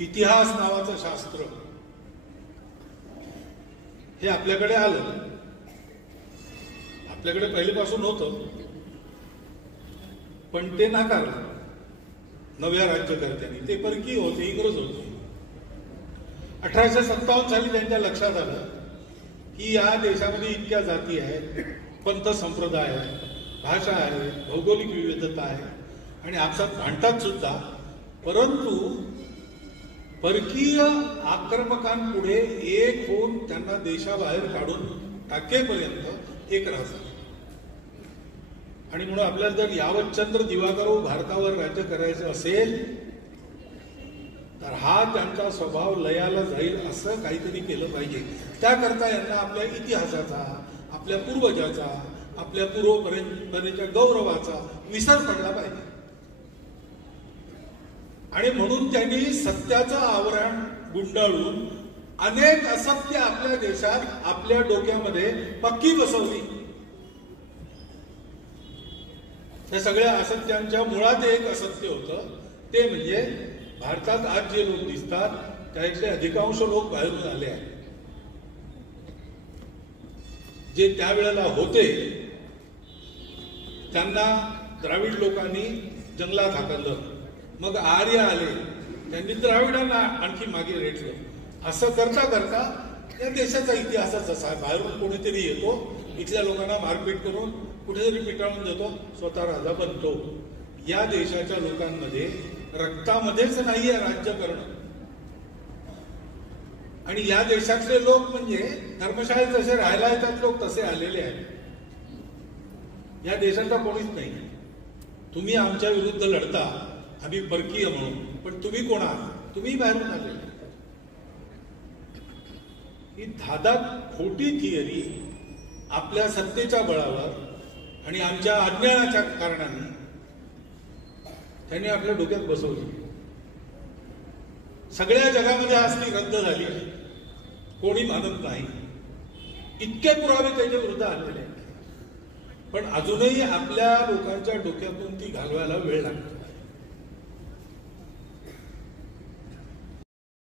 इतिहास नावाचं शास्त्र हे आपल्याकडे आलं. आपल्याकडे पहिल्यापासून होतं, पण ते नाकारलं नव्या राज्यकर्त्यांनी. ते परकीय होते, इंग्रज होते. 1857 साली त्यांच्या लक्षात आलं की या देशामध्ये इतक्या जाती आहेत, पंथ संप्रदाय आहे, भाषा आहे, भौगोलिक विविधता आहे आणि आपसात भांडतात सुद्धा. परंतु परकीय आक्रमकांपुढे एक होऊन त्यांना देशाबाहेर काढून टाकेपर्यंत एक राहतात. आणि म्हणून आपल्याला जर यावतचंद्र दिवाकरो भारतावर राज्य करायचं असेल तर हा त्यांचा स्वभाव लयाला जाईल असं काहीतरी केलं पाहिजे. त्याकरता यांना आपल्या इतिहासाचा, आपल्या पूर्वजाचा, आपल्या पूर्वपर्यंतच्या गौरवाचा विसर पडला पाहिजे. आणि म्हणून त्यांनी सत्याचं आवरण गुंडाळून अनेक असत्य आपल्या देशात आपल्या डोक्यामध्ये पक्की बसवली. त्या सगळ्या असत्यांच्या मुळात एक असत्य होतं, ते म्हणजे भारतात आज जे लोक दिसतात त्यातले अधिकांश लोक बाहेरून आले आहेत. जे त्यावेळेला होते त्यांना द्राविड लोकांनी जंगलात हाकललं. मग आर्य आले, त्यांनी द्राविडांना आणखी मागे रेटलं. असं करता करता या देशाचा इतिहासच असा आहे. बाहेरून कोणीतरी येतो, इथल्या लोकांना मारपीट करून कुठेतरी पिटाळून देतो, स्वतः राजा बनतो. या देशाच्या लोकांमध्ये रक्तामध्येच नाहीये राज्य करणं. आणि या देशातले लोक म्हणजे धर्मशाळेत जसे राहायला येतात लोक तसे आलेले आहेत. या देशाचा कोणीच नाही. तुम्ही आमच्या विरुद्ध लढता, आम्ही परकीय म्हणून, पण तुम्ही कोण आहात? तुम्ही बाहेरून आलेले. ही धादात खोटी थिअरी आपल्या सत्तेच्या बळावर आणि आमच्या अज्ञानाच्या कारणाने त्यांनी आपल्या डोक्यात बसवली. सगळ्या जगामध्ये आज ती रद्द झाली आहे, कोणी मानत नाही. इतके पुरावे त्याच्या विरुद्ध आलेले आहेत, पण अजूनही आपल्या लोकांच्या डोक्यातून ती घालवायला वेळ लागतो.